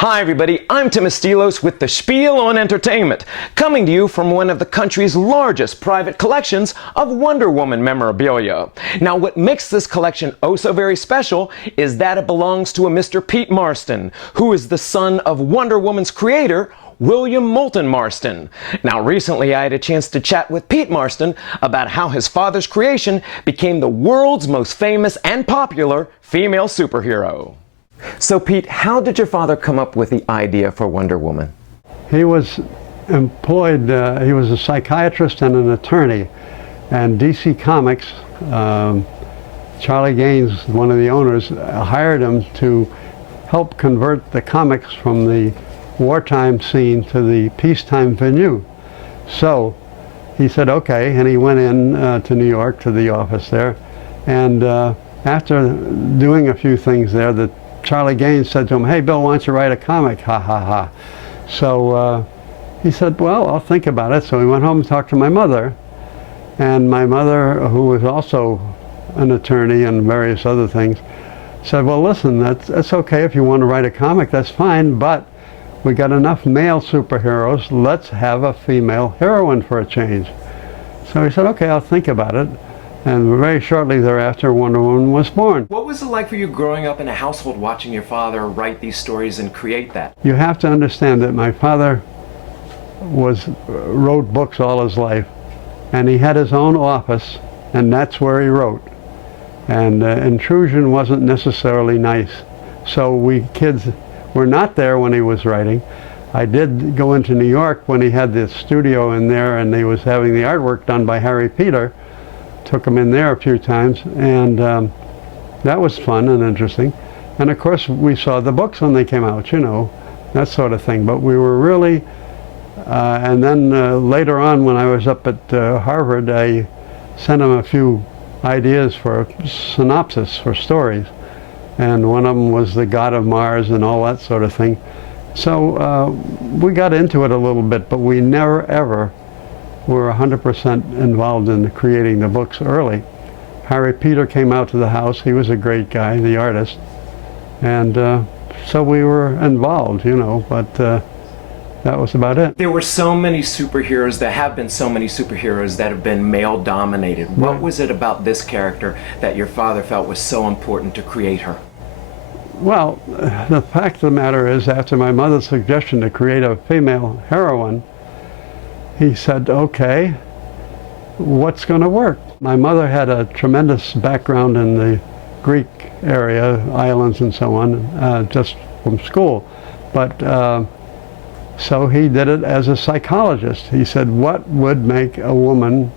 Hi everybody, I'm Tim Estilos with the Spiel on Entertainment, coming to you from one of the country's largest private collections of Wonder Woman memorabilia. Now what makes this collection oh so very special is that it belongs to a Mr. Pete Marston, who is the son of Wonder Woman's creator, William Moulton Marston. Now recently I had a chance to chat with Pete Marston about how his father's creation became the world's most famous and popular female superhero. So Pete, how did your father come up with the idea for Wonder Woman? He was employed, he was a psychiatrist and an attorney, and DC Comics, Charlie Gaines, one of the owners, hired him to help convert the comics from the wartime scene to the peacetime venue. So he said okay, and he went in to New York to the office there, and after doing a few things there, Charlie Gaines said to him, "Hey Bill, why don't you write a comic?" Ha ha ha. So he said, "Well, I'll think about it." So he went home and talked to my mother, and my mother, who was also an attorney and various other things, said, "Well, listen, that's okay if you want to write a comic, that's fine, but we got enough male superheroes, let's have a female heroine for a change." So he said, "Okay, I'll think about it." And very shortly thereafter, Wonder Woman was born. What was it like for you growing up in a household watching your father write these stories and create that? You have to understand that my father wrote books all his life, and he had his own office, and that's where he wrote. And intrusion wasn't necessarily nice. So we kids were not there when he was writing. I did go into New York when he had the studio in there, and he was having the artwork done by Harry Peter. Took him in there a few times, and that was fun and interesting. And of course we saw the books when they came out, you know, that sort of thing. But we were really, and then later on when I was up at Harvard, I sent him a few ideas for synopsis for stories. And one of them was the God of Mars and all that sort of thing. So we got into it a little bit, but we never ever were 100% involved in creating the books early. Harry Peter came out to the house. He was a great guy, the artist. And so we were involved, you know, but that was about it. There were so many superheroes, there have been so many superheroes that have been male dominated. What was it about this character that your father felt was so important to create her? Well, the fact of the matter is, after my mother's suggestion to create a female heroine, he said, okay, what's going to work? My mother had a tremendous background in the Greek area, islands and so on, just from school. But so he did it as a psychologist. He said, what would make a woman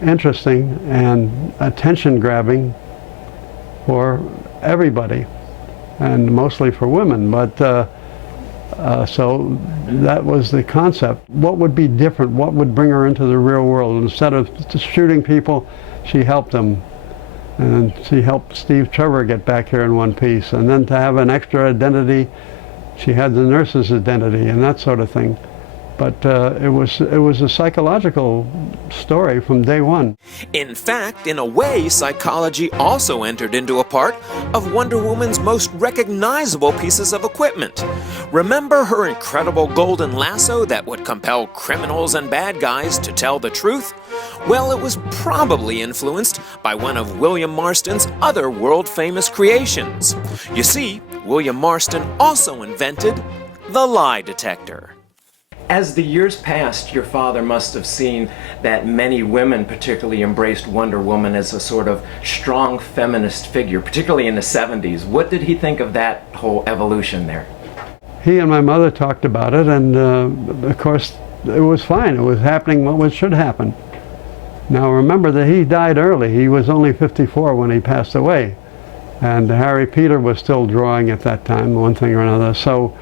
interesting and attention-grabbing for everybody, and mostly for women. But so that was the concept. What would be different? What would bring her into the real world? Instead of just shooting people, she helped them. And she helped Steve Trevor get back here in one piece. And then to have an extra identity, she had the nurse's identity and that sort of thing. But it was a psychological story from day one. In fact, in a way, psychology also entered into a part of Wonder Woman's most recognizable pieces of equipment. Remember her incredible golden lasso that would compel criminals and bad guys to tell the truth? Well, it was probably influenced by one of William Marston's other world-famous creations. You see, William Marston also invented the lie detector. As the years passed, your father must have seen that many women particularly embraced Wonder Woman as a sort of strong feminist figure, particularly in the 70s. What did he think of that whole evolution there? He and my mother talked about it, and of course it was fine. It was happening what should happen. Now remember that he died early. He was only 54 when he passed away. And Harry Peter was still drawing at that time, one thing or another. So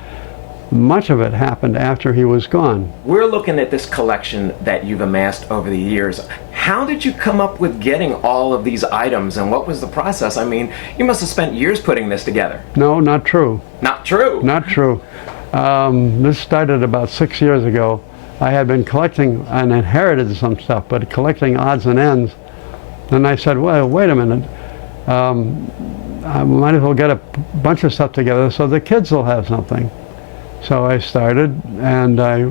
much of it happened after he was gone. We're looking at this collection that you've amassed over the years. How did you come up with getting all of these items, and what was the process? I mean, you must have spent years putting this together. No, not true. Not true? Not true. This started about 6 years ago. I had been collecting and inherited some stuff, but collecting odds and ends. Then I said, well, wait a minute. I might as well get a bunch of stuff together so the kids will have something. So I started, and I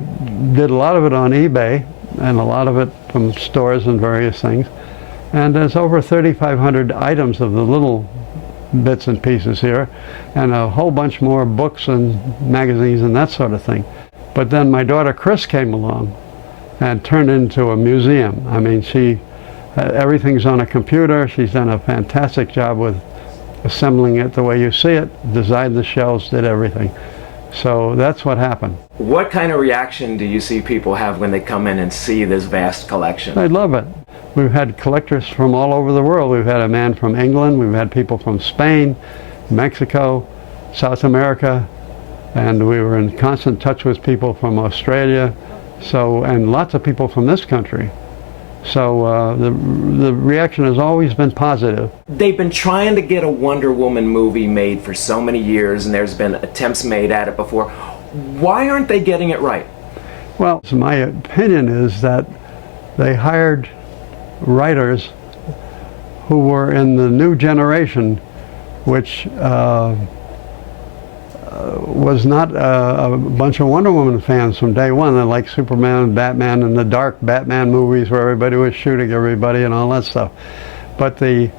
did a lot of it on eBay, and a lot of it from stores and various things. And there's over 3,500 items of the little bits and pieces here, and a whole bunch more books and magazines and that sort of thing. But then my daughter Chris came along and turned it into a museum. I mean, everything's on a computer. She's done a fantastic job with assembling it the way you see it, designed the shelves, did everything. So that's what happened. What kind of reaction do you see people have when they come in and see this vast collection? I love it. We've had collectors from all over the world. We've had a man from England, we've had people from Spain, Mexico, South America, and we were in constant touch with people from Australia, and lots of people from this country. So the reaction has always been positive. They've been trying to get a Wonder Woman movie made for so many years, and there's been attempts made at it before. Why aren't they getting it right? Well, my opinion is that they hired writers who were in the new generation, which was not a bunch of Wonder Woman fans from day one. They like Superman and Batman and the dark Batman movies where everybody was shooting everybody and all that stuff. But the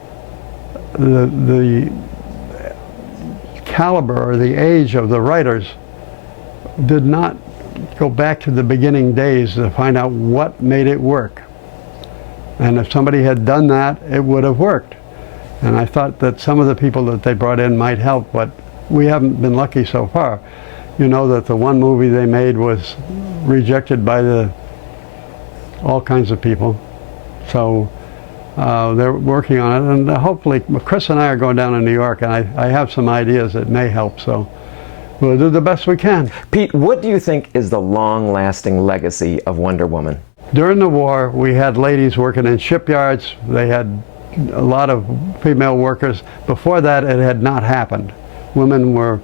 caliber or the age of the writers did not go back to the beginning days to find out what made it work. And if somebody had done that, it would have worked. And I thought that some of the people that they brought in might help, but we haven't been lucky so far. You know that the one movie they made was rejected by all kinds of people. So they're working on it, and hopefully, Chris and I are going down to New York, and I have some ideas that may help, so we'll do the best we can. Pete, what do you think is the long-lasting legacy of Wonder Woman? During the war, we had ladies working in shipyards. They had a lot of female workers. Before that, it had not happened. Women were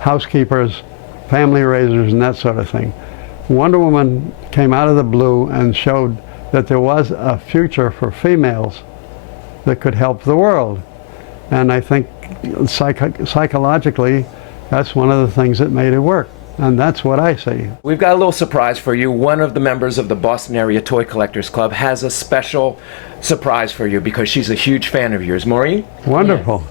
housekeepers, family raisers, and that sort of thing. Wonder Woman came out of the blue and showed that there was a future for females that could help the world. And I think psychologically, that's one of the things that made it work. And that's what I see. We've got a little surprise for you. One of the members of the Boston Area Toy Collectors Club has a special surprise for you because she's a huge fan of yours. Maureen? Wonderful.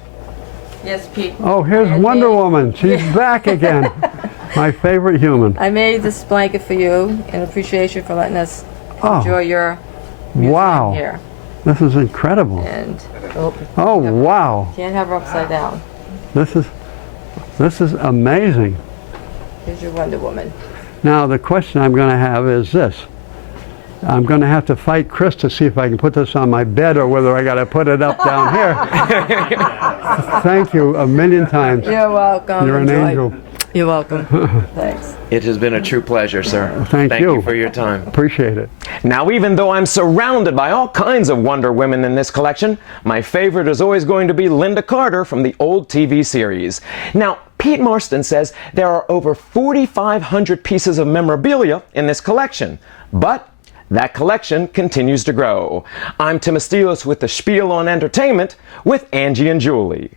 Yes, Pete. Oh, here's Wonder Woman. She's back again. My favorite human. I made this blanket for you in appreciation for letting us enjoy your museum wow. here. This is incredible. And oh, wow. Can't have her upside down. This is amazing. Here's your Wonder Woman. Now the question I'm going to have is this. I'm going to have to fight Chris to see if I can put this on my bed or whether I got to put it up down here. Thank you a million times. You're welcome. You're an angel. You're welcome. Thanks. It has been a true pleasure, sir. Thank you. You for your time. Appreciate it. Now, even though I'm surrounded by all kinds of Wonder Women in this collection, my favorite is always going to be Linda Carter from the old TV series. Now, Pete Marston says there are over 4,500 pieces of memorabilia in this collection, but that collection continues to grow. I'm Tim Estilos with the Spiel on Entertainment with Angie and Julie.